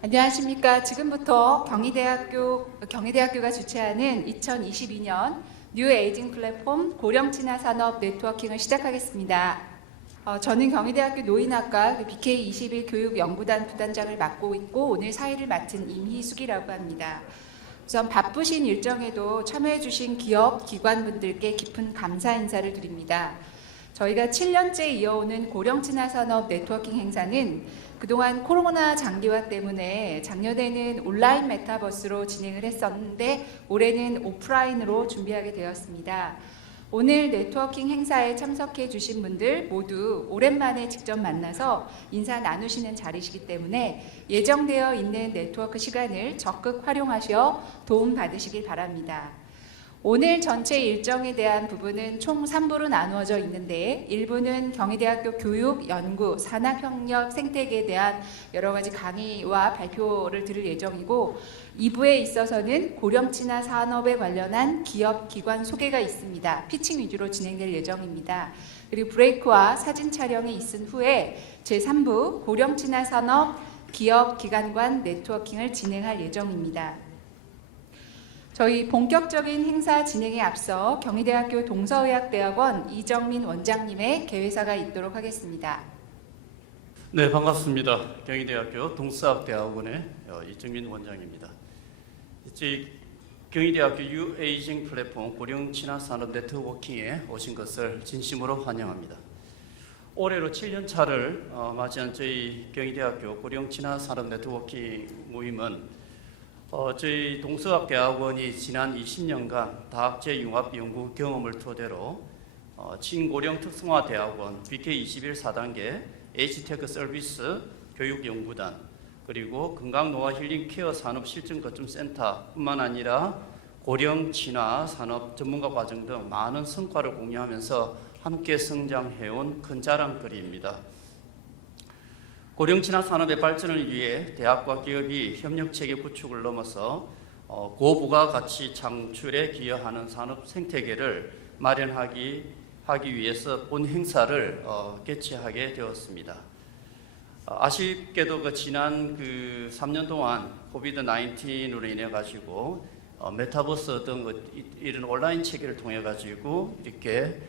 안녕하십니까. 지금부터 경희대학교가 주최하는 2022년 뉴 에이징 플랫폼 고령 친화 산업 네트워킹을 시작하겠습니다. 저는 경희대학교 노인학과 BK21 교육연구단 부단장을 맡고 있고 오늘 사회를 맡은 임희숙이라고 합니다. 우선 바쁘신 일정에도 참여해주신 기업, 기관분들께 깊은 감사 인사를 드립니다. 저희가 7년째 이어오는 고령 친화 산업 네트워킹 행사는 그동안 코로나 장기화 때문에 작년에는 온라인 메타버스로 진행을 했었는데 올해는 오프라인으로 준비하게 되었습니다. 오늘 네트워킹 행사에 참석해 주신 분들 모두 오랜만에 직접 만나서 인사 나누시는 자리이기 때문에 예정되어 있는 네트워크 시간을 적극 활용하셔 도움 받으시길 바랍니다. 오늘 전체 일정에 대한 부분은 총 3부로 나누어져 있는데 1부는 경희대학교 교육, 연구, 산학협력, 생태계에 대한 여러 가지 강의와 발표를 들을 예정이고 2부에 있어서는 고령 친화 산업에 관련한 기업, 기관 소개가 있습니다. 피칭 위주로 진행될 예정입니다. 그리고 브레이크와 사진 촬영이 있은 후에 제3부 고령 친화 산업 기업, 기관 간 네트워킹을 진행할 예정입니다. 저희 본격적인 행사 진행에 앞서 경희대학교 동서의학대학원 이정민 원장님의 개회사가 있도록 하겠습니다. 네, 반갑습니다. 경희대학교 동서의학대학원의 이정민 원장입니다. 경희대학교 뉴 에이징 플랫폼 고령 친화 산업 네트워킹에 오신 것을 진심으로 환영합니다. 올해로 7년 차를 맞이한 저희 경희대학교 고령 친화 산업 네트워킹 모임은 저희 동서학대학원이 지난 20년간 다학제 융합 연구 경험을 토대로 친고령 특성화 대학원 BK21 4단계 H테크 서비스 교육연구단 그리고 건강노화 힐링 케어 산업 실증 거점 센터뿐만 아니라 고령 친화 산업 전문가 과정 등 많은 성과를 공유하면서 함께 성장해온 큰 자랑거리입니다. 고령 친화 산업의 발전을 위해 대학과 기업이 협력체계 구축을 넘어서 고부가가치 창출에 기여하는 산업 생태계를 마련하기 위해서 본 행사를 개최하게 되었습니다. 아쉽게도 지난 3년 동안 코비드 19으로 인해 가지고 메타버스 등 이런 온라인 체계를 통해 가지고 이렇게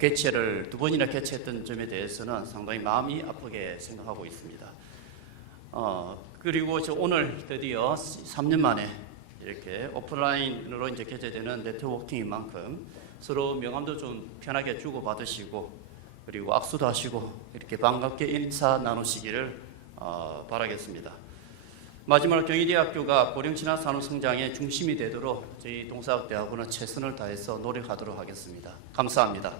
개최를 2번이나 개최했던 점에 대해서는 상당히 마음이 아프게 생각하고 있습니다. 그리고 오늘 드디어 3년 만에 이렇게 오프라인으로 이제 개최되는 네트워킹인 만큼 서로 명함도 좀 편하게 주고받으시고 그리고 악수도 하시고 이렇게 반갑게 인사 나누시기를 바라겠습니다. 마지막으로 경희대학교가 고령 친화 산업 성장의 중심이 되도록 저희 동서학대학원은 최선을 다해서 노력하도록 하겠습니다. 감사합니다.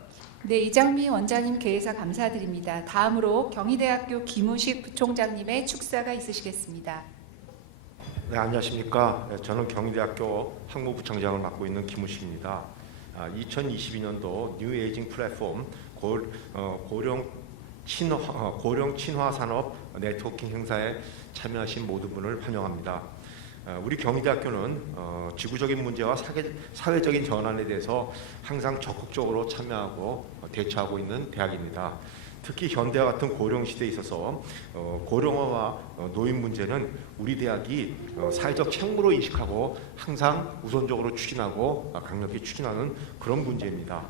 네, 이정민 원장님 개회사 감사드립니다. 다음으로 경희대학교 김우식 부총장님의 축사가 있으시겠습니다. 네, 안녕하십니까. 저는 경희대학교 학무부총장을 맡고 있는 김우식입니다. 2022년도 뉴 에이징 플랫폼 고령 친화 산업 네트워킹 행사에 참여하신 모든 분을 환영합니다. 우리 경희대학교는 지구적인 문제와 사회적인 전환에 대해서 항상 적극적으로 참여하고 대처하고 있는 대학입니다. 특히 현대와 같은 고령 시대에 있어서 고령화와 노인 문제는 우리 대학이 사회적 책무로 인식하고 항상 우선적으로 추진하고 강력히 추진하는 그런 문제입니다.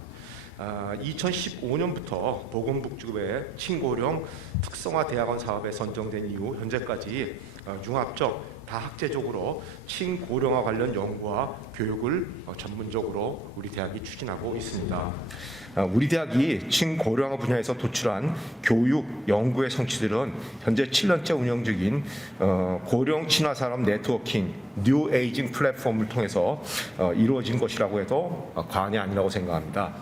2015년부터 보건복지부의 친고령 특성화 대학원 사업에 선정된 이후 현재까지 융합적 다학제적으로 친고령화 관련 연구와 교육을 전문적으로 우리 대학이 추진하고 있습니다. 우리 대학이 친고령화 분야에서 도출한 교육, 연구의 성취들은 현재 7년째 운영 중인 고령 친화 산업 네트워킹 뉴 에이징 플랫폼을 통해서 이루어진 것이라고 해도 과언이 아니라고 생각합니다.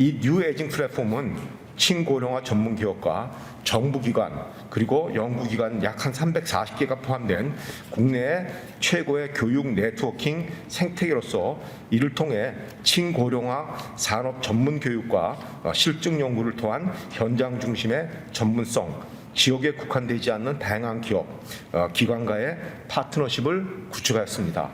이 뉴 에이징 플랫폼은 친고령화 전문 기업과 정부기관 그리고 연구기관 약 한 340개가 포함된 국내의 최고의 교육 네트워킹 생태계로서 이를 통해 친고령화 산업 전문 교육과 실증 연구를 통한 현장 중심의 전문성, 지역에 국한되지 않는 다양한 기업, 기관과의 파트너십을 구축하였습니다.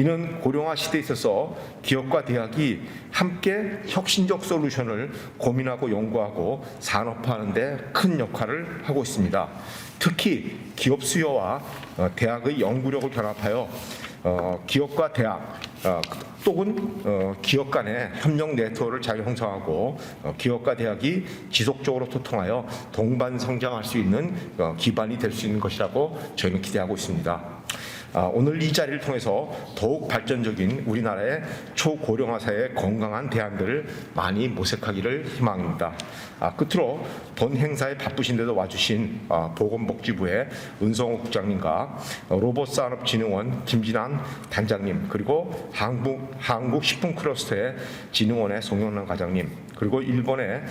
이는 고령화 시대에 있어서 기업과 대학이 함께 혁신적 솔루션을 고민하고 연구하고 산업화하는 데 큰 역할을 하고 있습니다. 특히 기업 수요와 대학의 연구력을 결합하여 기업과 대학 또는 기업 간의 협력 네트워크를 잘 형성하고 기업과 대학이 지속적으로 소통하여 동반 성장할 수 있는 기반이 될 수 있는 것이라고 저희는 기대하고 있습니다. 오늘 이 자리를 통해서 더욱 발전적인 우리나라의 초고령화 사회의 건강한 대안들을 많이 모색하기를 희망합니다. 끝으로 본 행사에 바쁘신데도 와주신 보건복지부의 은성호 국장님과 로봇산업진흥원 김진환 단장님, 그리고 한국식품클러스터의 진흥원의 송영란 과장님, 그리고 일본의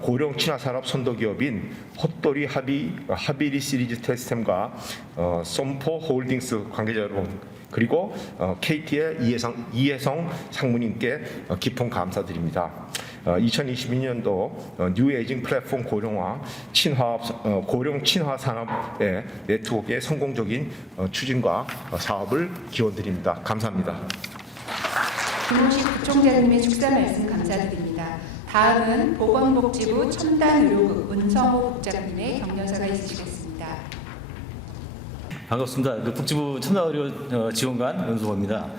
고령 친화산업 선도기업인 헛도리 하비리 시리즈 테스템과 썸포 홀딩스 관계자 여러분, 그리고 KT의 이혜성 상무님께 깊은 감사드립니다. 2022년도 뉴 에이징 플랫폼 고령 친화 산업의 네트워크의 성공적인 추진과 사업을 기원드립니다. 감사합니다. 김호식 부총장님의 축사 말씀 감사드립니다. 다음은 보건복지부 첨단의료국 은성호 국장님의 격려사가 있으시겠습니다. 반갑습니다. 북지부 첨단의료 지원관 은성호입니다.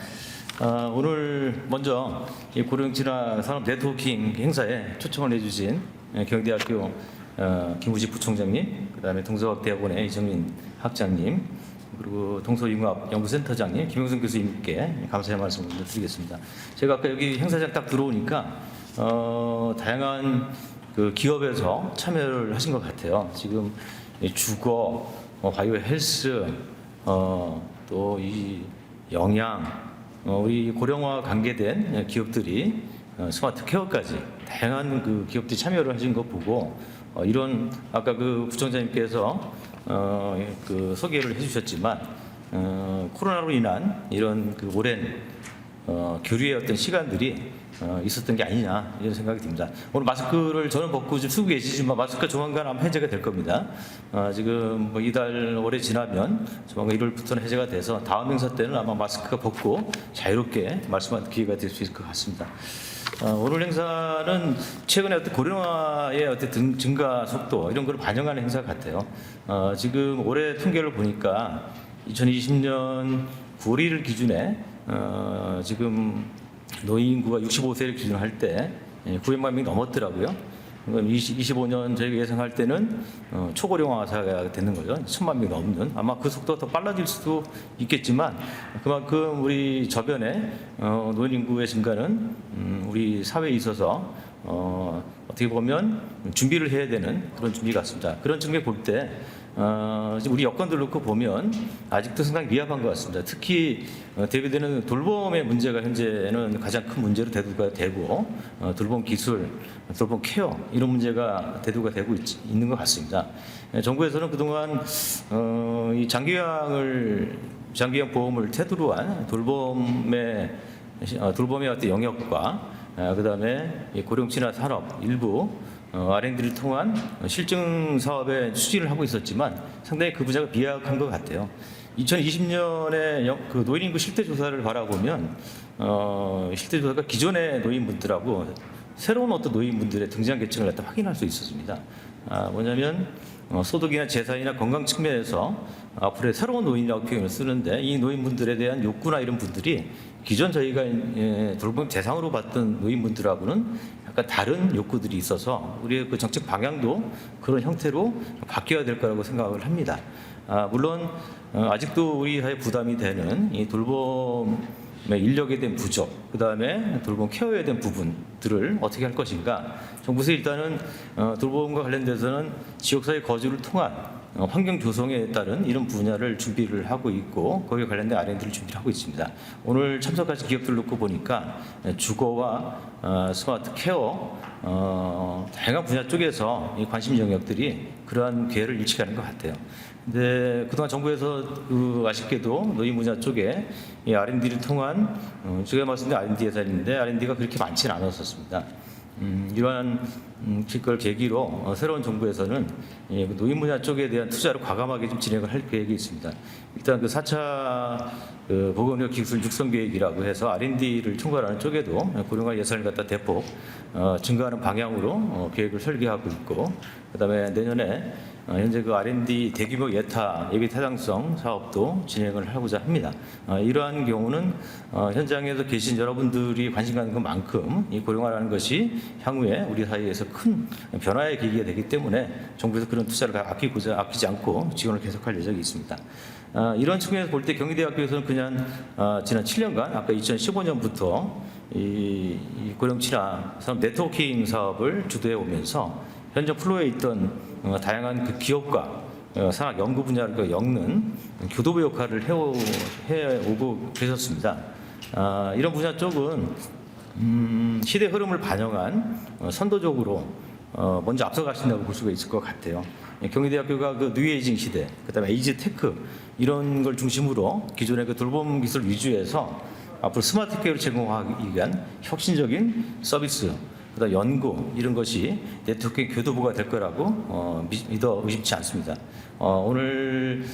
오늘 먼저 이 고령친화 산업 네트워킹 행사에 초청을 해주신 경희대학교 김우식 부총장님, 그다음에 동서대학원의 이정민 학장님, 그리고 동서융합연구센터장님, 김영선 교수님께 감사의 말씀을 드리겠습니다. 제가 아까 여기 행사장 딱 들어오니까 다양한 그 기업에서 참여를 하신 것 같아요. 지금 이 주거, 바이오 헬스, 또 이 영양, 우리 고령화 관계된 기업들이 스마트 케어까지 다양한 그 기업들이 참여를 하신 거 보고 이런 아까 그 부총장님께서 그 소개를 해주셨지만 코로나로 인한 이런 그 오랜 교류의 어떤 시간들이 있었던 게 아니냐 이런 생각이 듭니다. 오늘 마스크를 저는 벗고 좀 쓰고 계시지만 마스크가 조만간 아마 해제가 될 겁니다. 지금 뭐 이달 올해 지나면 조만간 1월부터는 해제가 돼서 다음 행사 때는 아마 마스크가 벗고 자유롭게 말씀하는 기회가 될 수 있을 것 같습니다. 오늘 행사는 최근에 어떤 고령화의 어떤 증가 속도 이런 걸 반영하는 행사 같아요. 지금 올해 통계를 보니까 2020년 9월 1일 기준에 지금 노인 인구가 65세를 기준으로 할 때 900만 명이 넘었더라고요. 그럼 25년 저희가 예상할 때는 초고령화 사회가 되는 거죠. 1000만 명이 넘는. 아마 그 속도가 더 빨라질 수도 있겠지만 그만큼 우리 저변에 노인 인구의 증가는 우리 사회에 있어서 어떻게 보면 준비를 해야 되는 그런 준비 같습니다. 그런 측면에 볼 때 우리 여건들 놓고 보면 아직도 상당히 미흡한 것 같습니다. 특히 대비되는 돌봄의 문제가 현재는 가장 큰 문제로 대두가 되고 돌봄 기술, 돌봄 케어 이런 문제가 대두가 되고 있는 것 같습니다. 정부에서는 그동안 이 장기요양 보험을 테두로 한 돌봄의 어떤 영역과 그다음에 고령 친화 산업 일부 R&D를 통한 실증 사업의 추진을 하고 있었지만 상당히 그 분야가 미약한 것 같아요. 2020년에 그 노인 인구 실태 조사를 바라보면 실태 조사가 기존의 노인분들하고 새로운 어떤 노인분들의 등장 계층을 갖다 확인할 수 있었습니다. 뭐냐면 소득이나 재산이나 건강 측면에서 앞으로의 새로운 노인이라고 표현을 쓰는데 이 노인분들에 대한 욕구나 이런 분들이 기존 저희가 돌봄 대상으로 봤던 노인분들하고는 약간 다른 욕구들이 있어서 우리의 그 정책 방향도 그런 형태로 바뀌어야 될 거라고 생각을 합니다. 물론 아직도 우리 사회 부담이 되는 이 돌봄의 인력에 대한 부족, 그 다음에 돌봄 케어에 대한 부분들을 어떻게 할 것인가. 정부에서 일단은 돌봄과 관련돼서는 지역사회 거주를 통한 환경 조성에 따른 이런 분야를 준비를 하고 있고 거기에 관련된 R&D를 준비를 하고 있습니다. 오늘 참석하신 기업들 놓고 보니까 주거와 스마트 케어 다양한 분야 쪽에서 이 관심 영역들이 그러한 기회를 일치하는 것 같아요. 근데 그동안 정부에서 아쉽게도 노인 분야 쪽에 이 R&D를 통한 제가 말씀드린 R&D 예산인데 R&D가 그렇게 많지는 않았었습니다. 이러한 걸 계기로 새로운 정부에서는 그 노인 분야 쪽에 대한 투자를 과감하게 좀 진행을 할 계획이 있습니다. 일단 그 4차 보건의료 기술 육성 계획이라고 해서 R&D를 총괄하는 쪽에도 고령화 예산을 갖다 대폭 증가하는 방향으로 계획을 설계하고 있고, 그다음에 내년에 현재 그 R&D 대규모 예비 타당성 사업도 진행을 하고자 합니다. 이러한 경우는 현장에서 계신 여러분들이 관심 갖는 것만큼 이 고령화라는 것이 향후에 우리 사회에서 큰 변화의 계기가 되기 때문에 정부에서 그런 투자를 아끼지 않고 지원을 계속할 예정이 있습니다. 이런 측면에서 볼 때 경희대학교에서는 그냥 지난 7년간 아까 2015년부터 이 고령 친화 산업 네트워킹 사업을 주도해 오면서 현장 플로에 있던 다양한 그 기업과 산학 연구 분야를 엮는 교도부 역할을 해오고 계셨습니다. 이런 분야 쪽은 시대 흐름을 반영한 선도적으로 먼저 앞서가신다고 볼 수가 있을 것 같아요. 경희대학교가 그 뉴에이징 시대, 그다음에 에이지 테크 이런 걸 중심으로 기존의 그 돌봄 기술 위주에서 앞으로 스마트 케어를 제공하기 위한 혁신적인 서비스, 그다음 연구 이런 것이 네트워크 교도부가 될 거라고 믿어 의심치 않습니다. 오늘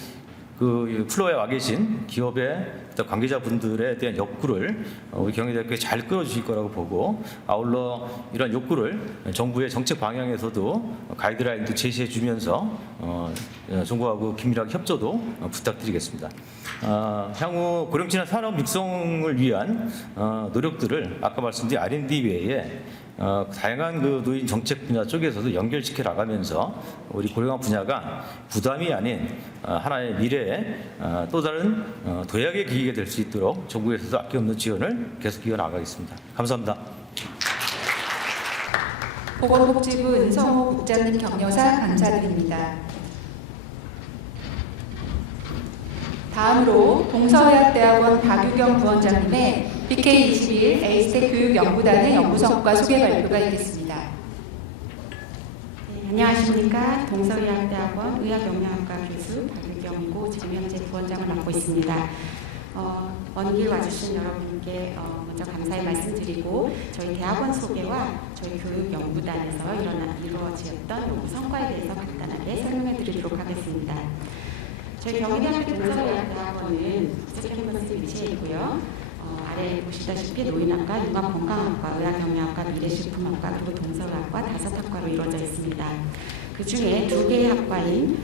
그 플로어에 와 계신 기업의 관계자분들에 대한 욕구를 우리 경희대학교에 잘 끌어주실 거라고 보고, 아울러 이런 욕구를 정부의 정책 방향에서도 가이드라인도 제시해 주면서 정부하고 긴밀하게 협조도 부탁드리겠습니다. 향후 고령 친화 산업 육성을 위한 노력들을 아까 말씀드린 R&D 외에 다양한 그 노인 정책 분야 쪽에서도 연결시켜 나가면서 우리 고령화 분야가 부담이 아닌 하나의 미래의 또 다른 도약의 계기가 될 수 있도록 정부에서도 아낌없는 지원을 계속 이어나가겠습니다. 감사합니다. 보건복지부 은성호 국장님 격려사 감사드립니다. 다음으로 동서의학대학원 박유경 부원장님의 BK21 에이스텍 교육연구단의 연구성과 소개 발표가 있겠습니다. 네, 안녕하십니까. 동서의학대학원 의학영양학과 교수 박유경이고 지금 현재 부원장을 맡고 있습니다. 먼 길 와주신 여러분께 먼저 감사의 말씀드리고, 저희 대학원 소개와 저희 교육연구단에서 이루어지었던 연구 성과에 대해서 간단하게 설명해 드리도록 하겠습니다. 저희 경희대학교 동서의학대학원은 국제 캠퍼스에 위치해 있고요. 아래 보시다시피 노인학과, 융합건강학과, 의학영양학과, 미래식품학과, 그리고 동서의학과 5학과로 이루어져 있습니다. 그 중에 두 개의 학과인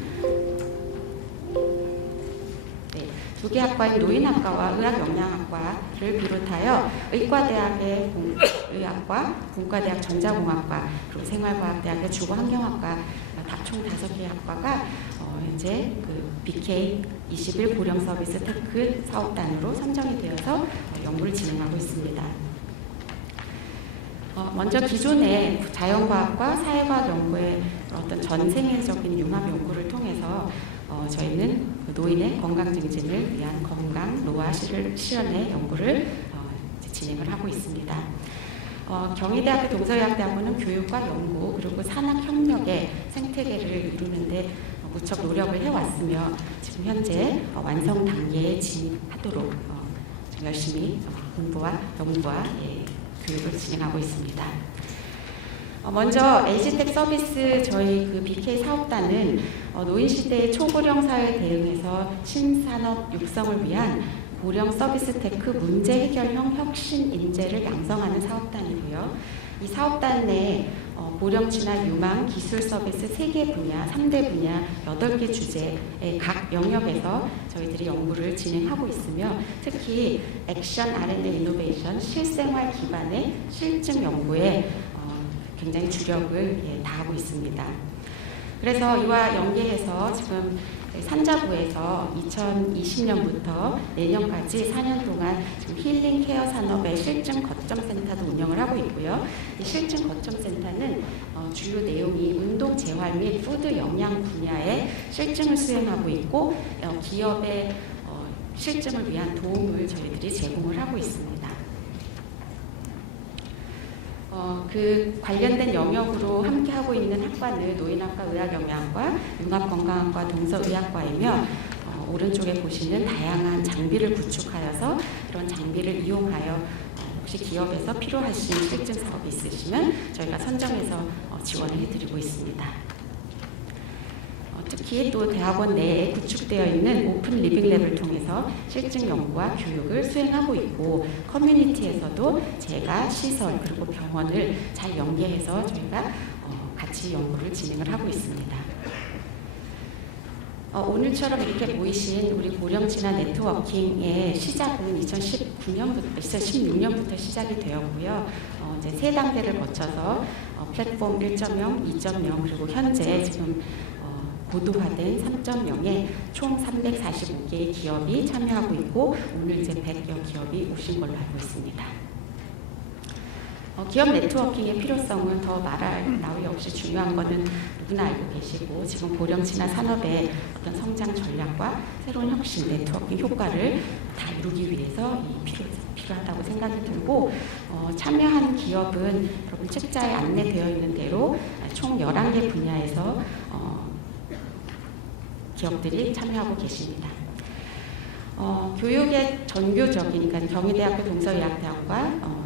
노인학과와 의학영양학과를 비롯하여 의과대학의 의학과, 문과대학 전자공학과, 그리고 생활과학대학의 주거환경학과 총 5개의 학과가 현재 그 BK21 고령서비스 테크 사업단으로 선정이 되어서 연구를 진행하고 있습니다. 먼저 기존의 자연과학과 사회과학 연구의 어떤 전 세계적인 융합 연구를 통해서 저희는 노인의 건강 증진을 위한 건강 노화 실현의 연구를 진행을 하고 있습니다. 경희대학교 동서의학대학원은 교육과 연구 그리고 산학협력의 생태계를 이루는데 무척 노력을 해왔으며 지금 현재 완성 단계에 진입하도록 열심히 공부와 연구와 교육을 진행하고 있습니다. 먼저 에이지텍 서비스 저희 그 BK 사업단은 노인 시대의 초고령 사회 대응에서 신산업 육성을 위한 고령 서비스 테크 문제 해결형 혁신 인재를 양성하는 사업단이고요. 이 사업단 내 고령 친화 유망 기술 서비스 3개 분야, 3대 분야, 8개 주제의 각 영역에서 저희들이 연구를 진행하고 있으며, 특히 액션 R&D 이노베이션 실생활 기반의 실증 연구에 굉장히 주력을 다하고 있습니다. 그래서 이와 연계해서 지금 산자부에서 2020년부터 내년까지 4년 동안 지금 힐링 케어 산업의 실증 거점 센터도 운영을 하고 있고요. 이 실증 거점 센터는 주요 내용이 운동 재활 및 푸드 영양 분야의 실증을 수행하고 있고, 기업의 실증을 위한 도움을 저희들이 제공을 하고 있습니다. 그 관련된 영역으로 함께 하고 있는 학과는 노인학과, 의학영양학과, 융합건강학과, 동서의학과이며 오른쪽에 보시는 다양한 장비를 구축하여서 그런 장비를 이용하여 혹시 기업에서 필요하신 실증 사업이 있으시면 저희가 선정해서 지원을 해드리고 있습니다. 특히 또 대학원 내에 구축되어 있는 오픈 리빙랩을 통해서 실증 연구와 교육을 수행하고 있고 커뮤니티에서도 제가 시설 그리고 병원을 잘 연계해서 저희가 같이 연구를 진행을 하고 있습니다. 오늘처럼 이렇게 모이신 우리 고령친화 네트워킹의 시작은 2016년부터 시작이 되었고요. 이제 세 단계를 거쳐서 플랫폼 1.0, 2.0 그리고 현재 지금 고도화된 3.0에 총 345개의 기업이 참여하고 있고 오늘 이제 100여 기업이 오신 걸로 알고 있습니다. 기업 네트워킹의 필요성은 더 말할 나위 없이 중요한 것은 누구나 알고 계시고 지금 고령친화 산업의 어떤 성장 전략과 새로운 혁신 네트워킹 효과를 다 이루기 위해서 필요하다고 생각이 들고 참여한 기업은 여러분 책자에 안내되어 있는 대로 총 11개 분야에서 기업들이 참여하고 계십니다. 교육의 전교적인 그러니까 경희대학교 동서의학대학과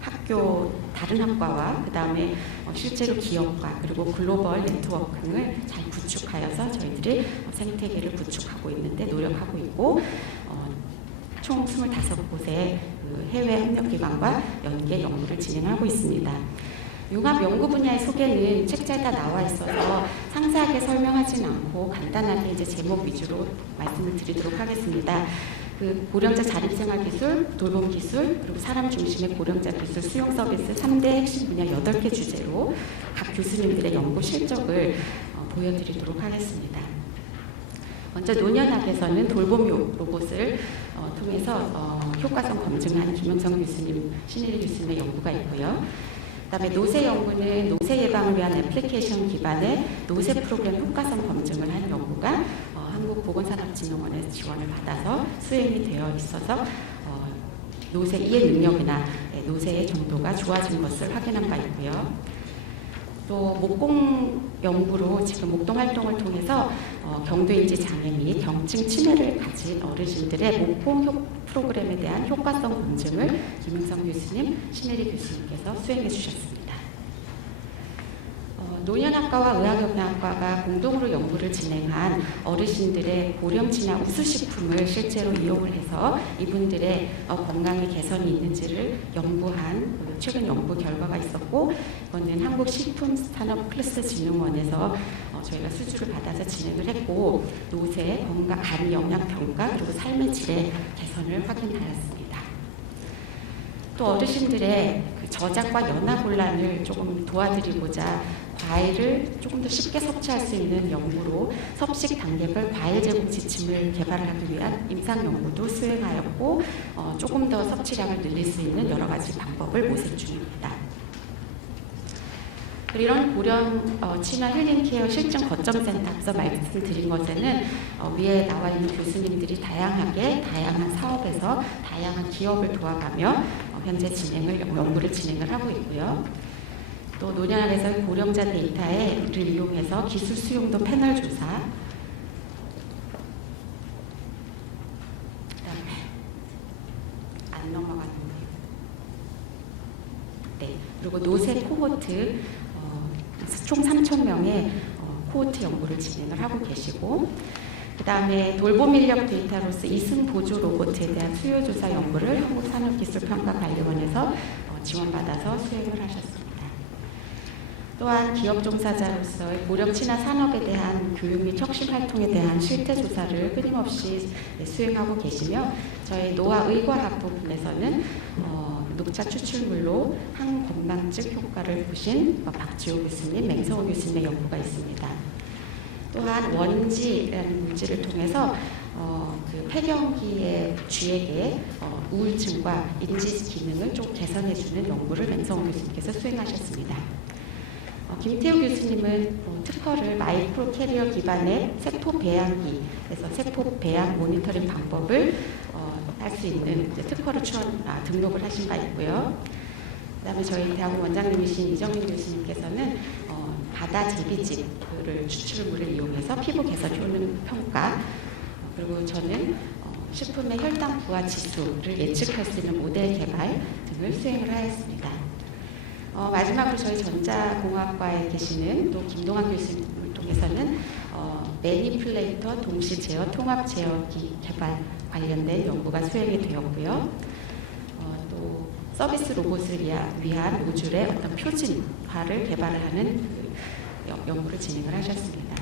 학교 다른 학과와 그 다음에 실제로 기업과 그리고 글로벌 네트워킹을 잘 구축하여서 저희들이 생태계를 구축하고 있는데 노력하고 있고 총 25곳의 그 해외 협력기관과 연계 연구를 진행하고 있습니다. 융합 연구 분야의 소개는 책자에 다 나와 있어서 상세하게 설명하진 않고 간단하게 이제 제목 위주로 말씀을 드리도록 하겠습니다. 그 고령자 자립생활 기술, 돌봄 기술, 그리고 사람 중심의 고령자 기술 수용 서비스 3대 핵심 분야 8개 주제로 각 교수님들의 연구 실적을 보여드리도록 하겠습니다. 먼저 노년학에서는 돌봄 로봇을 통해서 효과성 검증한 김영성 교수님, 신일희 교수님의 연구가 있고요. 그다음에 노쇠 연구는 노쇠 예방을 위한 애플리케이션 기반의 노쇠 프로그램 효과성 검증을 한 연구가 한국보건산업진흥원에서 지원을 받아서 수행이 되어 있어서 노쇠 이해 능력이나 노쇠의 정도가 좋아진 것을 확인한 바 있고요. 또 목공 연구로 지금 목동 활동을 통해서 경도인지 장애 및 경증 치매를 가진 어르신들의 목공 프로그램에 대한 효과성 검증을 김영성 교수님, 신혜리 교수님께서 수행해 주셨습니다. 노년학과와 의학영양학과가 공동으로 연구를 진행한 어르신들의 고령친화 우수식품을 실제로 이용을 해서 이분들의 건강의 개선이 있는지를 연구한 최근 연구 결과가 있었고 이거는 한국식품산업클러스진흥원에서 저희가 수주를 받아서 진행을 했고 노쇠, 건강, 간 영양 평가 그리고 삶의 질의 개선을 확인하였습니다. 또 어르신들의 그 저작과 연화곤란을 조금 도와드리고자 과일을 조금 더 쉽게 섭취할 수 있는 연구로 섭식 단계별 과일 제공 지침을 개발하기 위한 임상 연구도 수행하였고 조금 더 섭취량을 늘릴 수 있는 여러 가지 방법을 모색 중입니다. 이런 고령 친화 힐링케어 실증 거점센터 앞서 말씀드린 것에는 위에 나와 있는 교수님들이 다양한 사업에서 다양한 기업을 도와가며 현재 연구를 진행을 하고 있고요. 또 노년학에서 고령자 데이터를 이용해서 기술 수용도 패널 조사, 그다음에 안 넘어갔는데, 네, 그리고 노쇠 코호트 총 3,000명의 코호트 연구를 진행을 하고 계시고, 그다음에 돌봄 인력 데이터로서 이승 보조 로봇에 대한 수요 조사 연구를 한국산업기술평가관리원에서 지원받아서 수행을 하셨습니다. 또한 기업 종사자로서의 고령 친화 산업에 대한 교육 및 혁신 활동에 대한 실태 조사를 끊임없이 수행하고 계시며 저희 노화 의과학 부분에서는 녹차 추출물로 항건망증 효과를 보신 박지호 교수님, 맹성호 교수님의 연구가 있습니다. 또한 원지라는 물질을 통해서 그 폐경기의 쥐에게 우울증과 인지 기능을 좀 개선해주는 연구를 맹성호 교수님께서 수행하셨습니다. 김태우 교수님은 특허를 마이크로 캐리어 기반의 세포 배양기에서 세포 배양 모니터링 방법을 할 수 있는 특허를 등록을 하신 바 있고요. 그다음에 저희 대학원 원장님이신 이정민 교수님께서는 바다 제비집을 추출물을 이용해서 피부 개선 효능 평가, 그리고 저는 식품의 혈당 부하 지수를 예측할 수 있는 모델 개발 등을 수행을 하였습니다. 마지막으로 저희 전자공학과에 계시는 또 김동환 교수님을 통해서는 매니플레이터 동시 제어 통합 제어기 개발 관련된 연구가 수행이 되었고요. 또 서비스 로봇을 위한 모듈의 어떤 표준화를 개발을 하는 연구를 진행을 하셨습니다.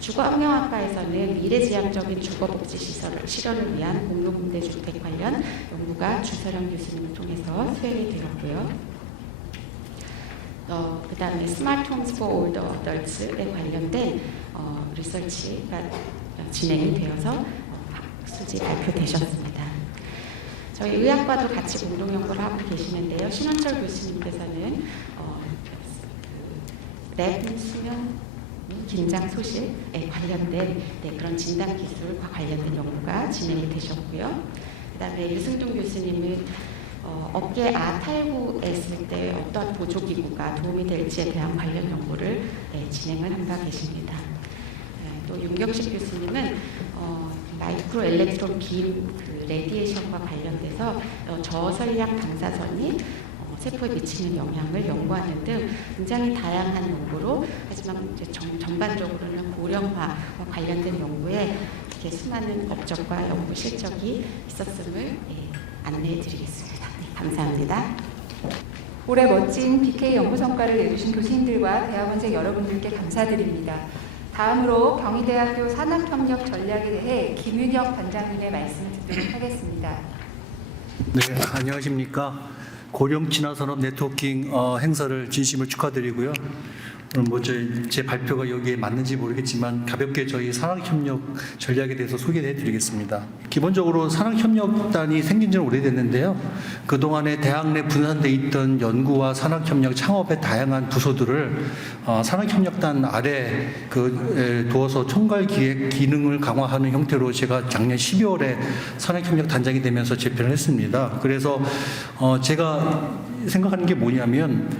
주거환경학과에서는 미래지향적인 주거복지 실현을 위한 공동임대주택 관련 연구가 주서령 교수님을 통해서 수행이 되었고요. 그 다음에 스마트 홈스 포 올더 어덜츠에 관련된 리서치가 진행이 되어서 학술지 발표되셨습니다. 저희 의학과도 같이 공동 연구를 하고 계시는데요. 신원철 교수님께서는 랩 수면 긴장 소실에 관련된 그런 진단 기술과 관련된 연구가 진행이 되셨고요. 그다음에 유승동 교수님은 어깨 탈구했을 때 어떤 보조기구가 도움이 될지에 대한 관련 연구를 진행을 한 바 계십니다. 또 윤경식 교수님은 마이크로 엘렉트론 빔 레디에이션과 관련돼서 저설량 방사선이 세포에 미치는 영향을 연구하는 등 굉장히 다양한 연구로, 하지만 이제 전반적으로는 고령화와 관련된 연구에 이렇게 수많은 업적과 연구 실적이 있었음을 안내해 드리겠습니다. 감사합니다. 올해 멋진 BK 연구 성과를 내주신 교수님들과 대학원생 여러분들께 감사드립니다. 다음으로 경희대학교 산학협력 전략에 대해 김윤혁 단장님의 말씀을 듣도록 하겠습니다. 네, 안녕하십니까. 고령친화산업 네트워킹 행사를 진심으로 축하드리고요. 오늘 제 발표가 여기에 맞는지 모르겠지만 가볍게 저희 산학협력 전략에 대해서 소개해 드리겠습니다. 기본적으로 산학협력단이 생긴 지는 오래됐는데요. 그동안에 대학 내 분산돼 있던 연구와 산학협력 창업의 다양한 부서들을 산학협력단 아래 두어서 총괄 기획 기능을 강화하는 형태로 제가 작년 12월에 산학협력 단장이 되면서 재편을 했습니다. 그래서 제가 생각하는 게 뭐냐면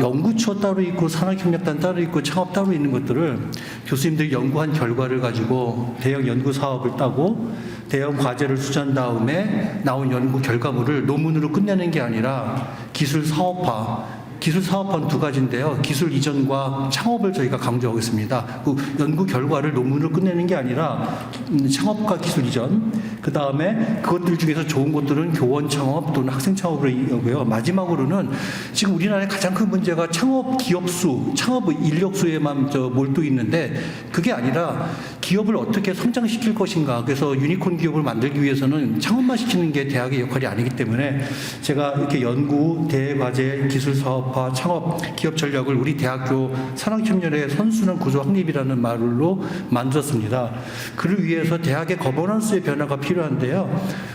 연구처 따로 있고 산학협력단 따로 있고 창업 따로 있는 것들을 교수님들이 연구한 결과를 가지고 대형 연구 사업을 따고 대형 과제를 수주한 다음에 나온 연구 결과물을 논문으로 끝내는 게 아니라 기술 사업화는 두 가지인데요. 기술 이전과 창업을 저희가 강조하고 있습니다. 그 연구 결과를 논문으로 끝내는 게 아니라 창업과 기술 이전, 그 다음에 그것들 중에서 좋은 것들은 교원 창업 또는 학생 창업으로 이고요. 마지막으로는 지금 우리나라의 가장 큰 문제가 창업 기업 수, 창업 인력 수에만 몰두 있는데 그게 아니라 기업을 어떻게 성장시킬 것인가. 그래서 유니콘 기업을 만들기 위해서는 창업만 시키는 게 대학의 역할이 아니기 때문에 제가 이렇게 연구, 대과제, 기술 사업화, 창업, 기업 전략을 우리 대학교 산학협력의 선순환 구조 확립이라는 말로 만들었습니다. 그를 위해서 대학의 거버넌스의 변화가 필요한데요.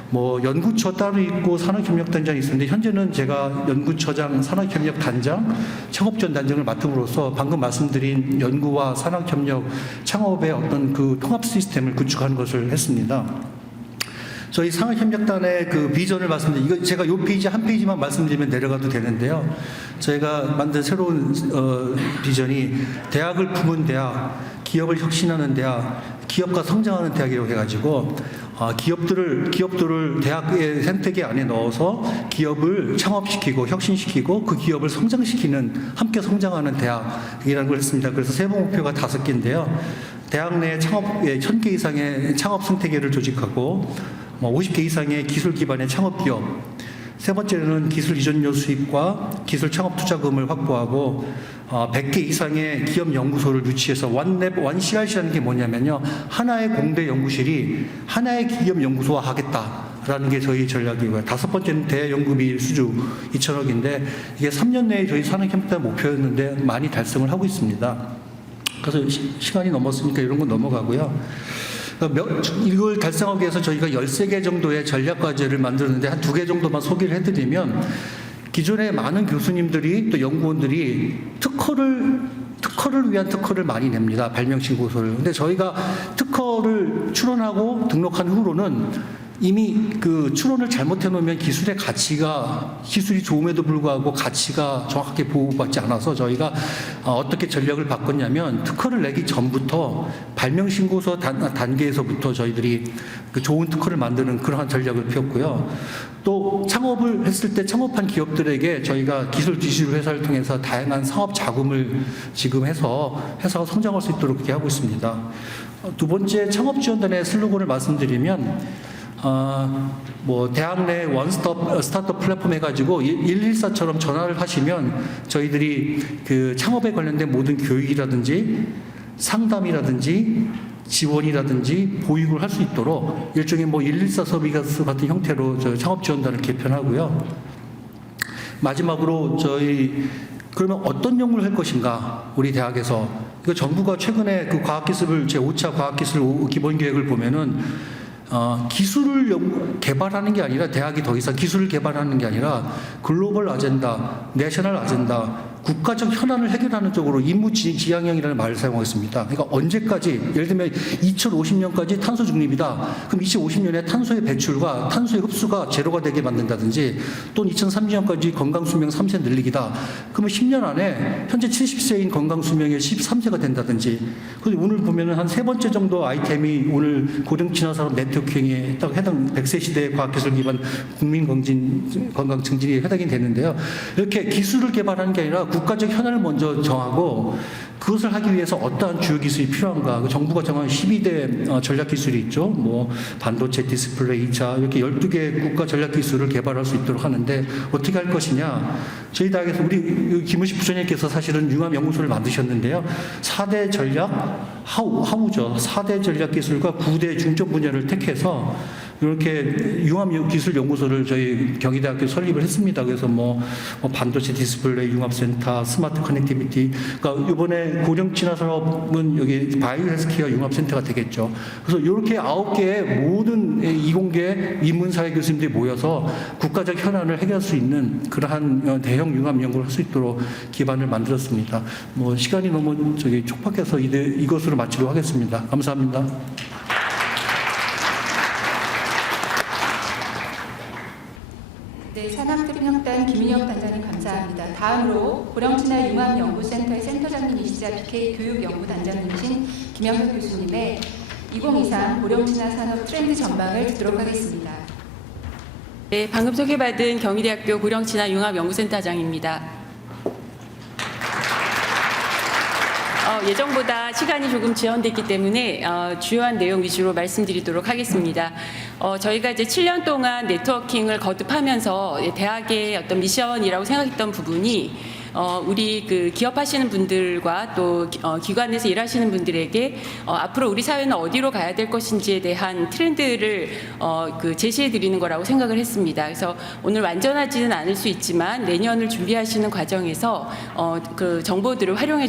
연구처 따로 있고 산학협력단장이 있었는데 현재는 제가 연구처장, 산학협력단장, 창업전 단장을 맡음으로써 방금 말씀드린 연구와 산학협력, 창업의 어떤 그 통합 시스템을 구축하는 것을 했습니다. 저희 산학협력단의 그 비전을 말씀드리면, 이거 제가 요 페이지 한 페이지만 말씀드리면 내려가도 되는데요. 저희가 만든 새로운 비전이 대학을 품은 대학, 기업을 혁신하는 대학, 기업과 성장하는 대학이라고 해가지고 기업들을 대학의 생태계 안에 넣어서 기업을 창업시키고 혁신시키고 그 기업을 성장시키는, 함께 성장하는 대학이라는 걸 했습니다. 그래서 세부 목표가 5개인데요. 대학 내 창업에 1000개 이상의 창업 생태계를 조직하고 50개 이상의 기술 기반의 창업 기업. 세 번째는 기술 이전료 수입과 기술 창업 투자금을 확보하고 100개 이상의 기업 연구소를 유치해서 원랩, 원CRC라는 게 뭐냐면요. 하나의 공대 연구실이 하나의 기업 연구소화 하겠다라는 게 저희 전략이고요. 5번째는 대연구비 수주 2천억인데 이게 3년 내에 저희 산학협력단 목표였는데 많이 달성을 하고 있습니다. 그래서 시간이 넘었으니까 이런 건 넘어가고요. 이걸 달성하기 위해서 저희가 13개 정도의 전략과제를 만들었는데 한 2개 정도만 소개를 해드리면, 기존에 많은 교수님들이 또 연구원들이 특허를 위한 특허를 많이 냅니다. 발명신고서를. 근데 저희가 특허를 출원하고 등록한 후로는 이미 그 추론을 잘못해 놓으면 기술이 좋음에도 불구하고 가치가 정확하게 보호받지 않아서 저희가 어떻게 전략을 바꿨냐면 특허를 내기 전부터 발명 신고서 단계에서부터 저희들이 그 좋은 특허를 만드는 그러한 전략을 펴었고요. 또 창업을 했을 때 창업한 기업들에게 저희가 기술 지시를 회사를 통해서 다양한 사업 자금을 지급해서 회사가 성장할 수 있도록 그렇게 하고 있습니다. 두 번째 창업지원단의 슬로건을 말씀드리면 대학 내 원스톱 스타트업 플랫폼 해가지고 114처럼 전화를 하시면 저희들이 그 창업에 관련된 모든 교육이라든지 상담이라든지 지원이라든지 보육을 할 수 있도록 일종의 114 서비스 같은 형태로 저희 창업지원단을 개편하고요. 마지막으로 그러면 어떤 연구를 할 것인가 우리 대학에서 정부가 최근에 그 과학기술을 제5차 과학기술 기본계획을 보면은 기술을 개발하는 게 아니라 대학이 더 이상 기술을 개발하는 게 아니라 글로벌 아젠다, 내셔널 아젠다, 국가적 현안을 해결하는 쪽으로 임무지향형이라는 말을 사용하고 있습니다. 그러니까 언제까지 예를 들면 2050년까지 탄소 중립이다. 그럼 2050년에 탄소의 배출과 탄소의 흡수가 제로가 되게 만든다든지 또는 2030년까지 건강수명 3세 늘리기다. 그러면 10년 안에 현재 70세인 건강수명이 13세가 된다든지 그런데 오늘 보면은 한 3번째 정도 아이템이 오늘 고령친화산업 네트워킹에 딱 해당 100세 시대 과학기술 기반 국민 건강 증진이 해당이 되는데요. 이렇게 기술을 개발하는 게 아니라 국가적 현안을 먼저 정하고 그것을 하기 위해서 어떠한 주요 기술이 필요한가. 정부가 정한 12대 전략 기술이 있죠. 반도체, 디스플레이, 2차 이렇게 12개 국가 전략 기술을 개발할 수 있도록 하는데 어떻게 할 것이냐. 저희 대학에서 우리 김우식 부총님께서 사실은 융합연구소를 만드셨는데요. 4대 전략 하우죠. 4대 전략 기술과 9대 중점 분야를 택해서 이렇게 융합기술연구소를 저희 경희대학교 설립을 했습니다. 그래서 반도체 디스플레이 융합센터, 스마트 커넥티비티. 그러니까 이번에 고령친화산업은 여기 바이오 헬스케어 융합센터가 되겠죠. 그래서 이렇게 9개의 모든 이공계 인문사회 교수님들이 모여서 국가적 현안을 해결할 수 있는 그러한 대형 융합연구를 할 수 있도록 기반을 만들었습니다. 시간이 너무 촉박해서 이것으로 마치도록 하겠습니다. 감사합니다. 네, 산학대평단 김인혁 단장님 감사합니다. 다음으로 고령친화 융합연구센터의 센터장님이시자 BK 교육연구단장님이신 김영석 교수님의 2023 고령친화 산업 트렌드 전망을 듣도록 하겠습니다. 네, 방금 소개받은 경희대학교 고령친화 융합연구센터장입니다. 예정보다 시간이 조금 지연됐기 때문에 주요한 내용 위주로 말씀드리도록 하겠습니다. 저희가 이제 7년 동안 네트워킹을 거듭하면서 대학의 어떤 미션이라고 생각했던 부분이 우리 그 기업하시는 분들과 또 기관에서 일하시는 분들에게 앞으로 우리 사회는 어디로 가야 될 것인지에 대한 트렌드를 제시해 드리는 거라고 생각을 했습니다. 그래서 오늘 완전하지는 않을 수 있지만 내년을 준비하시는 과정에서 그 정보들을 활용해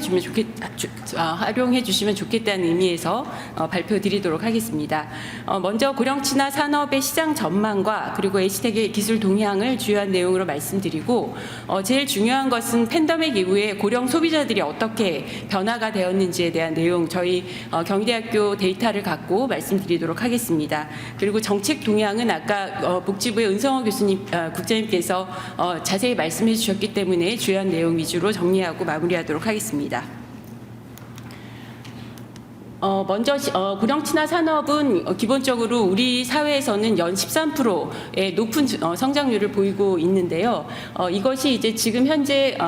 주시면 좋겠다는 의미에서 발표드리도록 하겠습니다. 먼저 고령친화 산업의 시장 전망과 그리고 H텍의 기술 동향을 주요한 내용으로 말씀드리고 제일 중요한 것은 팬데믹 이후에 고령 소비자들이 어떻게 변화가 되었는지에 대한 내용 저희 경희대학교 데이터를 갖고 말씀드리도록 하겠습니다. 그리고 정책 동향은 아까 복지부의 은성호 교수님 국장님께서 자세히 말씀해 주셨기 때문에 주요한 내용 위주로 정리하고 마무리하도록 하겠습니다. 먼저 고령친화 산업은 기본적으로 우리 사회에서는 연 13%의 높은 성장률을 보이고 있는데요. 이것이 이제 지금 현재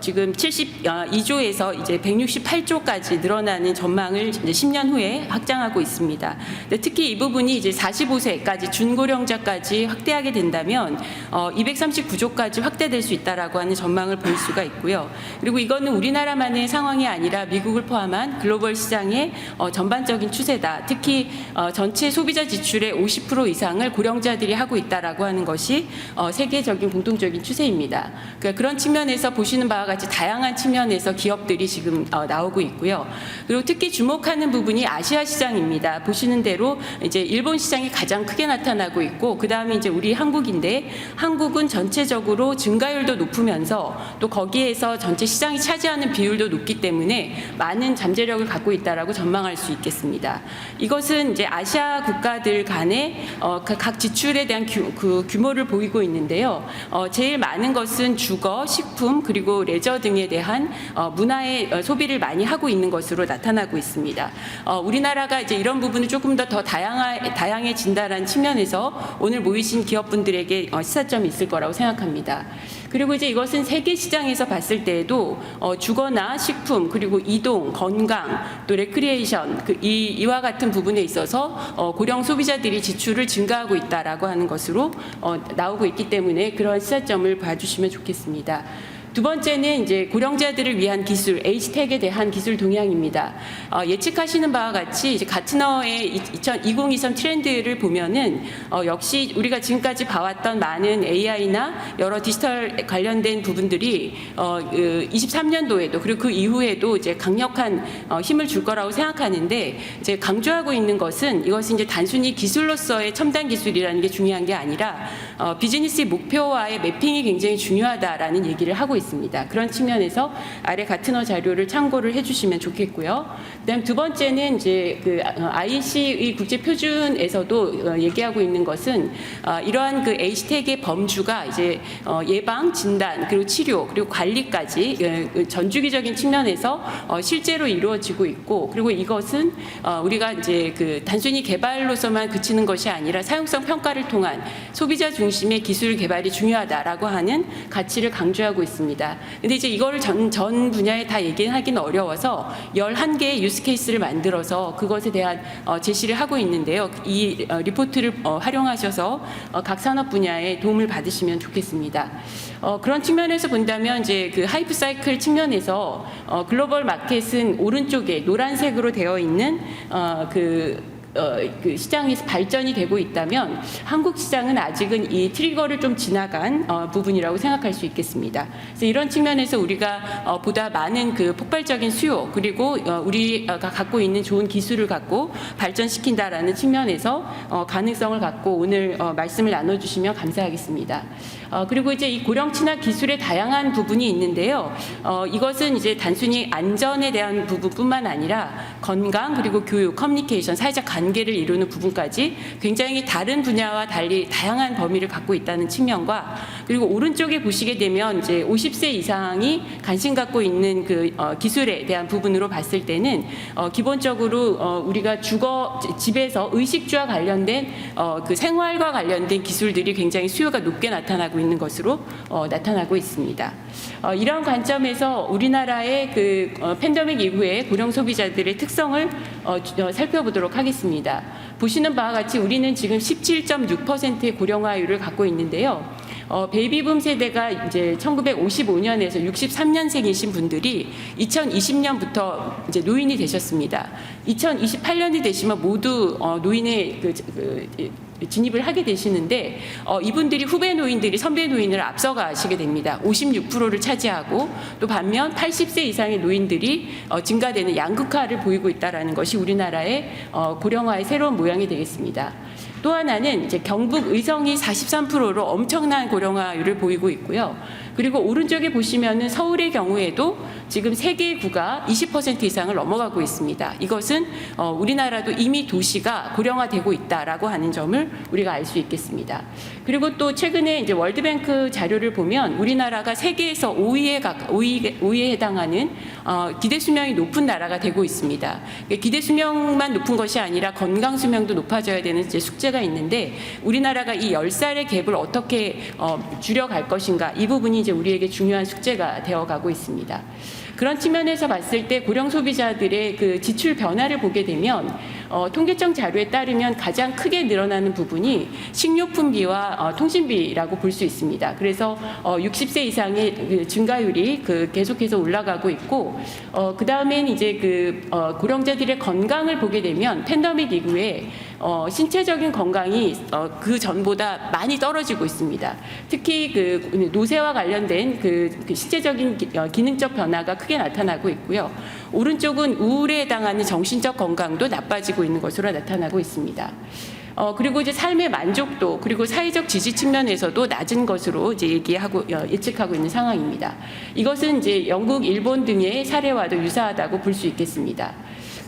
지금 72조에서 이제 168조까지 늘어나는 전망을 이제 10년 후에 확장하고 있습니다. 특히 이 부분이 이제 45세까지 준고령자까지 확대하게 된다면 239조까지 확대될 수 있다라고 하는 전망을 볼 수가 있고요. 그리고 이거는 우리나라만의 상황이 아니라 미국을 포함한 글로벌 시장의 전반적인 추세다. 특히 전체 소비자 지출의 50% 이상을 고령자들이 하고 있다라고 하는 것이 세계적인 공통적인 추세입니다. 그러니까 그런 측면에서 보시는 바와 같이 다양한 측면에서 기업들이 지금 나오고 있고요. 그리고 특히 주목하는 부분이 아시아 시장입니다. 보시는 대로 이제 일본 시장이 가장 크게 나타나고 있고, 그 다음에 이제 우리 한국인데, 한국은 전체적으로 증가율도 높으면서 또 거기에서 전체 시장이 차지하는 비율도 높기 때문에 많은 잠재력을 갖고 있다라고 전망할 수 있겠습니다. 이것은 이제 아시아 국가들 간의 각 지출에 대한 규모를 보이고 있는데요. 제일 많은 것은 주거, 식품 그리고 레저 등에 대한 문화의 소비를 많이 하고 있는 것으로 나타나고 있습니다. 우리나라가 이제 이런 부분을 조금 더 다양해진다라는 측면에서 오늘 모이신 기업분들에게 시사점이 있을 거라고 생각합니다. 그리고 이제 이것은 세계 시장에서 봤을 때에도 주거나 식품 그리고 이동, 건강 또 레크리에이션 이와 같은 부분에 있어서 고령 소비자들이 지출을 증가하고 있다라고 하는 것으로 나오고 있기 때문에 그런 시사점을 봐주시면 좋겠습니다. 두 번째는 이제 고령자들을 위한 기술, H택에 대한 기술 동향입니다. 예측하시는 바와 같이 이제 가트너의 2023 트렌드를 보면은 역시 우리가 지금까지 봐왔던 많은 AI나 여러 디지털 관련된 부분들이 23년도에도 그리고 그 이후에도 이제 강력한 힘을 줄 거라고 생각하는데 이제 강조하고 있는 것은 이것이 이제 단순히 기술로서의 첨단 기술이라는 게 중요한 게 아니라 비즈니스의 목표와의 매핑이 굉장히 중요하다라는 얘기를 하고 있습니다. 그런 측면에서 아래 가트너 자료를 참고를 해주시면 좋겠고요. 그다음 두 번째는 이제 그 IEC의 국제 표준에서도 얘기하고 있는 것은 이러한 그 H택의 범주가 이제 예방, 진단, 그리고 치료, 그리고 관리까지 전주기적인 측면에서 실제로 이루어지고 있고, 그리고 이것은 우리가 이제 그 단순히 개발로서만 그치는 것이 아니라 사용성 평가를 통한 소비자 중심의 기술 개발이 중요하다라고 하는 가치를 강조하고 있습니다. 근데 이제 이거를 전 분야에 다 얘기하기는 어려워서 11개의 유스 케이스를 만들어서 그것에 대한 제시를 하고 있는데요. 이 리포트를 활용하셔서 각 산업 분야에 도움을 받으시면 좋겠습니다. 그런 측면에서 본다면 이제 그 하이프 사이클 측면에서 글로벌 마켓은 오른쪽에 노란색으로 되어 있는 그 시장이 발전이 되고 있다면 한국 시장은 아직은 이 트리거를 좀 지나간 부분이라고 생각할 수 있겠습니다. 그래서 이런 측면에서 우리가 보다 많은 그 폭발적인 수요 그리고 우리가 갖고 있는 좋은 기술을 갖고 발전시킨다라는 측면에서 가능성을 갖고 오늘 말씀을 나눠주시면 감사하겠습니다. 그리고 이제 이 고령 친화 기술의 다양한 부분이 있는데요. 이것은 이제 단순히 안전에 대한 부분뿐만 아니라 건강 그리고 교육, 커뮤니케이션, 사회적 관계를 이루는 부분까지 굉장히 다른 분야와 달리 다양한 범위를 갖고 있다는 측면과, 그리고 오른쪽에 보시게 되면 이제 50세 이상이 관심 갖고 있는 그 기술에 대한 부분으로 봤을 때는 기본적으로 우리가 집에서 의식주와 관련된 그 생활과 관련된 기술들이 굉장히 수요가 높게 나타나고 있는 것으로 나타나고 있습니다. 이런 관점에서 우리나라의 그 팬데믹 이후에 고령 소비자들의 특성을 살펴보도록 하겠습니다. 보시는 바와 같이 우리는 지금 17.6%의 고령화율을 갖고 있는데요. 베이비붐 세대가 이제 1955년에서 63년생이신 분들이 2020년부터 이제 노인이 되셨습니다. 2028년이 되시면 모두 노인의 진입을 하게 되시는데 이분들이 후배 노인들이 선배 노인을 앞서가시게 됩니다. 56%를 차지하고, 또 반면 80세 이상의 노인들이 증가되는 양극화를 보이고 있다는 것이 우리나라의 고령화의 새로운 모양이 되겠습니다. 또 하나는 이제 경북 의성이 43%로 엄청난 고령화율을 보이고 있고요. 그리고 오른쪽에 보시면은 서울의 경우에도 지금 3개 구가 20% 이상을 넘어가고 있습니다. 이것은 우리나라도 이미 도시가 고령화되고 있다라고 하는 점을 우리가 알 수 있겠습니다. 그리고 또 최근에 이제 월드뱅크 자료를 보면 우리나라가 세계에서 5위에 해당하는 기대 수명이 높은 나라가 되고 있습니다. 기대 수명만 높은 것이 아니라 건강 수명도 높아져야 되는 이제 숙제가 있는데, 우리나라가 이 10살의 갭을 어떻게 줄여갈 것인가, 이 부분이 이제 우리에게 중요한 숙제가 되어가고 있습니다. 그런 측면에서 봤을 때 고령 소비자들의 그 지출 변화를 보게 되면 통계청 자료에 따르면 가장 크게 늘어나는 부분이 식료품비와 통신비라고 볼 수 있습니다. 그래서 60세 이상의 그 증가율이 계속해서 올라가고 있고, 그 다음엔 이제 고령자들의 건강을 보게 되면 팬데믹 이후에 신체적인 건강이 그 전보다 많이 떨어지고 있습니다. 특히 그 노쇠와 관련된 그 신체적인 기능적 변화가 크게 나타나고 있고요. 오른쪽은 우울에 해당하는 정신적 건강도 나빠지고 있는 것으로 나타나고 있습니다. 그리고 이제 삶의 만족도 그리고 사회적 지지 측면에서도 낮은 것으로 이제 예측하고 있는 상황입니다. 이것은 이제 영국, 일본 등의 사례와도 유사하다고 볼 수 있겠습니다.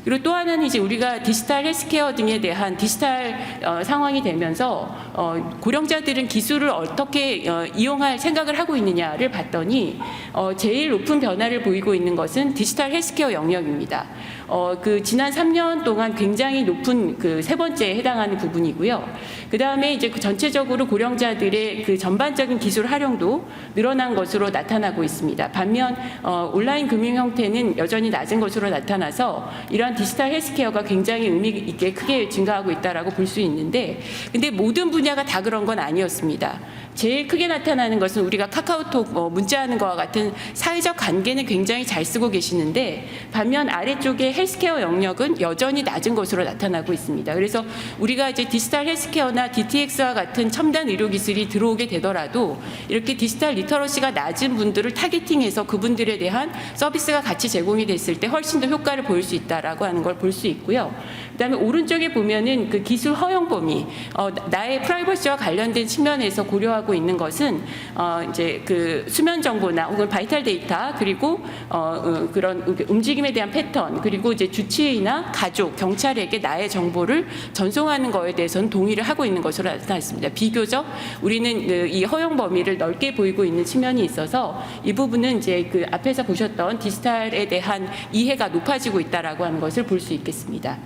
그리고 또 하나는 이제 우리가 디지털 헬스케어 등에 대한 디지털 상황이 되면서 고령자들은 기술을 어떻게 이용할 생각을 하고 있느냐를 봤더니 제일 높은 변화를 보이고 있는 것은 디지털 헬스케어 영역입니다. 그 지난 3년 동안 굉장히 높은 그 세 번째에 해당하는 부분이고요. 그 다음에 이제 그 전체적으로 고령자들의 그 전반적인 기술 활용도 늘어난 것으로 나타나고 있습니다. 반면 온라인 금융 형태는 여전히 낮은 것으로 나타나서 이러한 디지털 헬스케어가 굉장히 의미 있게 크게 증가하고 있다라고 볼 수 있는데, 근데 모든 분야가 다 그런 건 아니었습니다. 제일 크게 나타나는 것은 우리가 카카오톡 문자하는 것과 같은 사회적 관계는 굉장히 잘 쓰고 계시는데, 반면 아래쪽에 헬스케어 영역은 여전히 낮은 것으로 나타나고 있습니다. 그래서 우리가 이제 디지털 헬스케어나 DTX와 같은 첨단 의료 기술이 들어오게 되더라도 이렇게 디지털 리터러시가 낮은 분들을 타겟팅해서 그분들에 대한 서비스가 같이 제공이 됐을 때 훨씬 더 효과를 보일 수 있다라고 하는 걸 볼 수 있고요. 그다음에 오른쪽에 보면은 그 기술 허용 범위, 나의 프라이버시와 관련된 측면에서 고려하고 있는 것은 이제 그 수면 정보나 혹은 바이탈 데이터, 그리고 그런 움직임에 대한 패턴, 그리고 이제 주치의나 가족, 경찰에게 나의 정보를 전송하는 거에 대해서는 동의를 하고 있는 것으로 나타났습니다. 비교적 우리는 이 허용 범위를 넓게 보이고 있는 측면이 있어서 이 부분은 이제 그 앞에서 보셨던 디지털에 대한 이해가 높아지고 있다라고 하는 것을 볼 수 있겠습니다.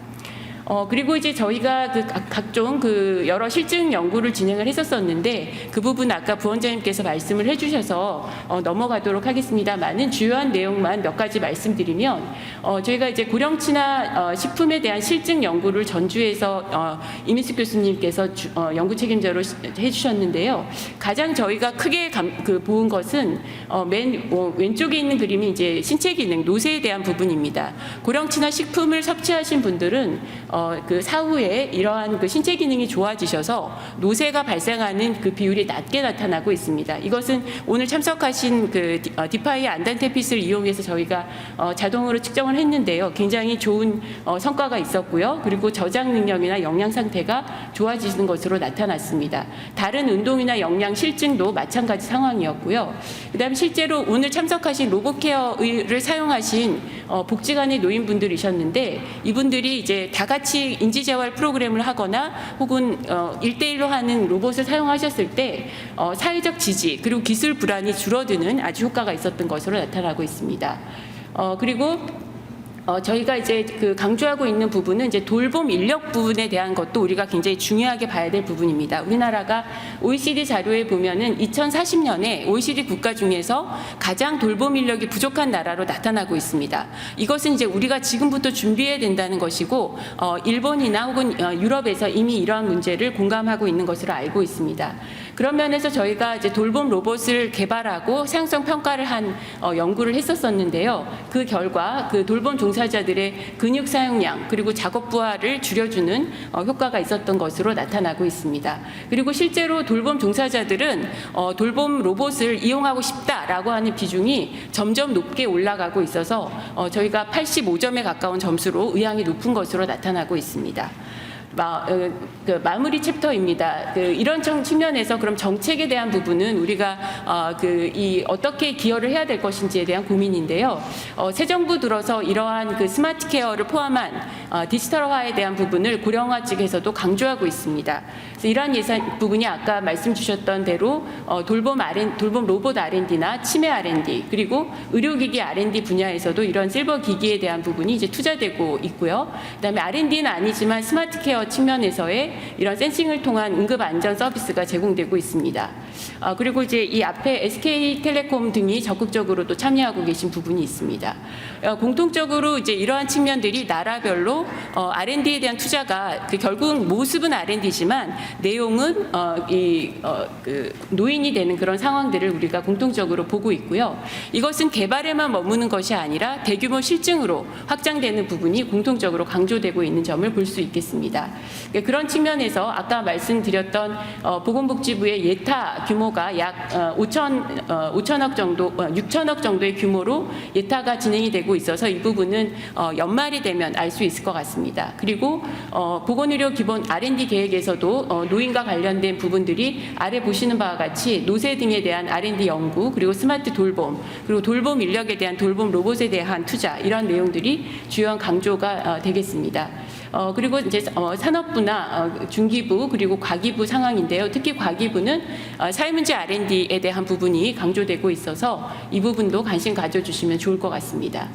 그리고 이제 저희가 그 각종 그 여러 실증 연구를 진행을 했었었는데, 그 부분 아까 부원장님께서 말씀을 해주셔서 넘어가도록 하겠습니다만은 주요한 내용만 몇 가지 말씀드리면, 저희가 이제 고령친화 식품에 대한 실증 연구를 전주에서 이민숙 교수님께서 연구 책임자로 해주셨는데요. 가장 저희가 크게 본 것은 맨 왼쪽에 있는 그림이 이제 신체 기능, 노쇠에 대한 부분입니다. 고령친화 식품을 섭취하신 분들은 그 사후에 이러한 그 신체 기능이 좋아지셔서 노쇠가 발생하는 그 비율이 낮게 나타나고 있습니다. 이것은 오늘 참석하신 그 디파이 안단테핏을 이용해서 저희가 자동으로 측정을 했는데요. 굉장히 좋은 성과가 있었고요. 그리고 저장 능력이나 영양 상태가 좋아지는 것으로 나타났습니다. 다른 운동이나 영양 실증도 마찬가지 상황이었고요. 그다음에 실제로 오늘 참석하신 로봇케어를 사용하신 복지관의 노인분들이셨는데, 이분들이 이제 다 같이 인지재활 프로그램을 하거나 혹은 1대1로 하는 로봇을 사용하셨을 때 사회적 지지 그리고 기술 불안이 줄어드는 아주 효과가 있었던 것으로 나타나고 있습니다. 그리고 저희가 이제 그 강조하고 있는 부분은 이제 돌봄 인력 부분에 대한 것도 우리가 굉장히 중요하게 봐야 될 부분입니다. 우리나라가 OECD 자료에 보면은 2040년에 OECD 국가 중에서 가장 돌봄 인력이 부족한 나라로 나타나고 있습니다. 이것은 이제 우리가 지금부터 준비해야 된다는 것이고, 일본이나 혹은 유럽에서 이미 이러한 문제를 공감하고 있는 것으로 알고 있습니다. 그런 면에서 저희가 이제 돌봄 로봇을 개발하고 사용성 평가를 한 연구를 했었었는데요. 그 결과 그 돌봄 종사자들의 근육 사용량 그리고 작업 부하를 줄여주는 효과가 있었던 것으로 나타나고 있습니다. 그리고 실제로 돌봄 종사자들은 돌봄 로봇을 이용하고 싶다라고 하는 비중이 점점 높게 올라가고 있어서 저희가 85점에 가까운 점수로 의향이 높은 것으로 나타나고 있습니다. 마무리 챕터입니다. 이런 측면에서 그럼 정책에 대한 부분은 우리가 어떻게 기여를 해야 될 것인지에 대한 고민인데요. 새 정부 들어서 이러한 그 스마트 케어를 포함한 디지털화에 대한 부분을 고령화 측에서도 강조하고 있습니다. 그래서 이러한 예산 부분이 아까 말씀 주셨던 대로 돌봄 로봇 R&D나 치매 R&D 그리고 의료기기 R&D 분야에서도 이런 실버 기기에 대한 부분이 이제 투자되고 있고요. 그다음에 R&D는 아니지만 스마트 케어 측면에서의 이런 센싱을 통한 응급 안전 서비스가 제공되고 있습니다. 그리고 이제 이 앞에 SK텔레콤 등이 적극적으로 또 참여하고 계신 부분이 있습니다. 공통적으로 이제 이러한 측면들이 나라별로 R&D에 대한 투자가 결국 모습은 R&D지만 내용은 노인이 되는 그런 상황들을 우리가 공통적으로 보고 있고요. 이것은 개발에만 머무는 것이 아니라 대규모 실증으로 확장되는 부분이 공통적으로 강조되고 있는 점을 볼 수 있겠습니다. 그런 측면에서 아까 말씀드렸던 보건복지부의 예타 규모가 약 5천억 정도, 6천억 정도의 규모로 예타가 진행이 되고 있어서 이 부분은 연말이 되면 알 수 있을 것 같습니다. 그리고 보건의료 기본 R&D 계획에서도 노인과 관련된 부분들이 아래 보시는 바와 같이 노쇠 등에 대한 R&D 연구, 그리고 스마트 돌봄, 그리고 돌봄 인력에 대한 돌봄 로봇에 대한 투자, 이런 내용들이 주요한 강조가 되겠습니다. 그리고 이제 산업부나 중기부 그리고 과기부 상황인데요. 특히 과기부는 사회문제 R&D에 대한 부분이 강조되고 있어서 이 부분도 관심 가져주시면 좋을 것 같습니다.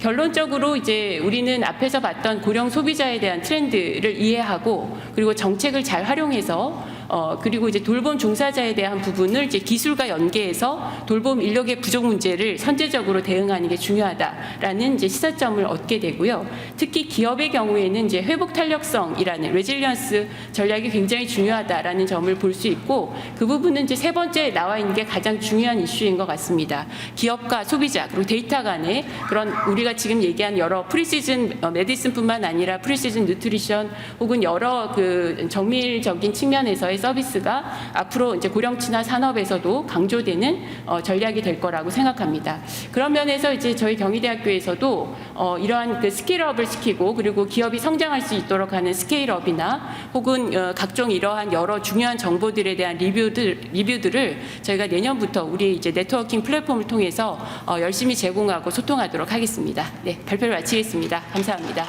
결론적으로 이제 우리는 앞에서 봤던 고령 소비자에 대한 트렌드를 이해하고 그리고 정책을 잘 활용해서 그리고 이제 돌봄 종사자에 대한 부분을 이제 기술과 연계해서 돌봄 인력의 부족 문제를 선제적으로 대응하는 게 중요하다라는 이제 시사점을 얻게 되고요. 특히 기업의 경우에는 이제 회복 탄력성이라는 레질리언스 전략이 굉장히 중요하다라는 점을 볼 수 있고 그 부분은 이제 세 번째 나와 있는 게 가장 중요한 이슈인 것 같습니다. 기업과 소비자 그리고 데이터 간의 그런 우리가 지금 얘기한 여러 프리시즌 메디슨뿐만 아니라 프리시즌 누트리션 혹은 여러 그 정밀적인 측면에서의 서비스가 앞으로 이제 고령 친화 산업에서도 강조되는 전략이 될 거라고 생각합니다. 그런 면에서 이제 저희 경희대학교에서도 이러한 그 스케일업을 시키고 그리고 기업이 성장할 수 있도록 하는 스케일업이나 혹은 각종 이러한 여러 중요한 정보들에 대한 리뷰들을 저희가 내년부터 우리 이제 네트워킹 플랫폼을 통해서 열심히 제공하고 소통하도록 하겠습니다. 네, 발표를 마치겠습니다. 감사합니다.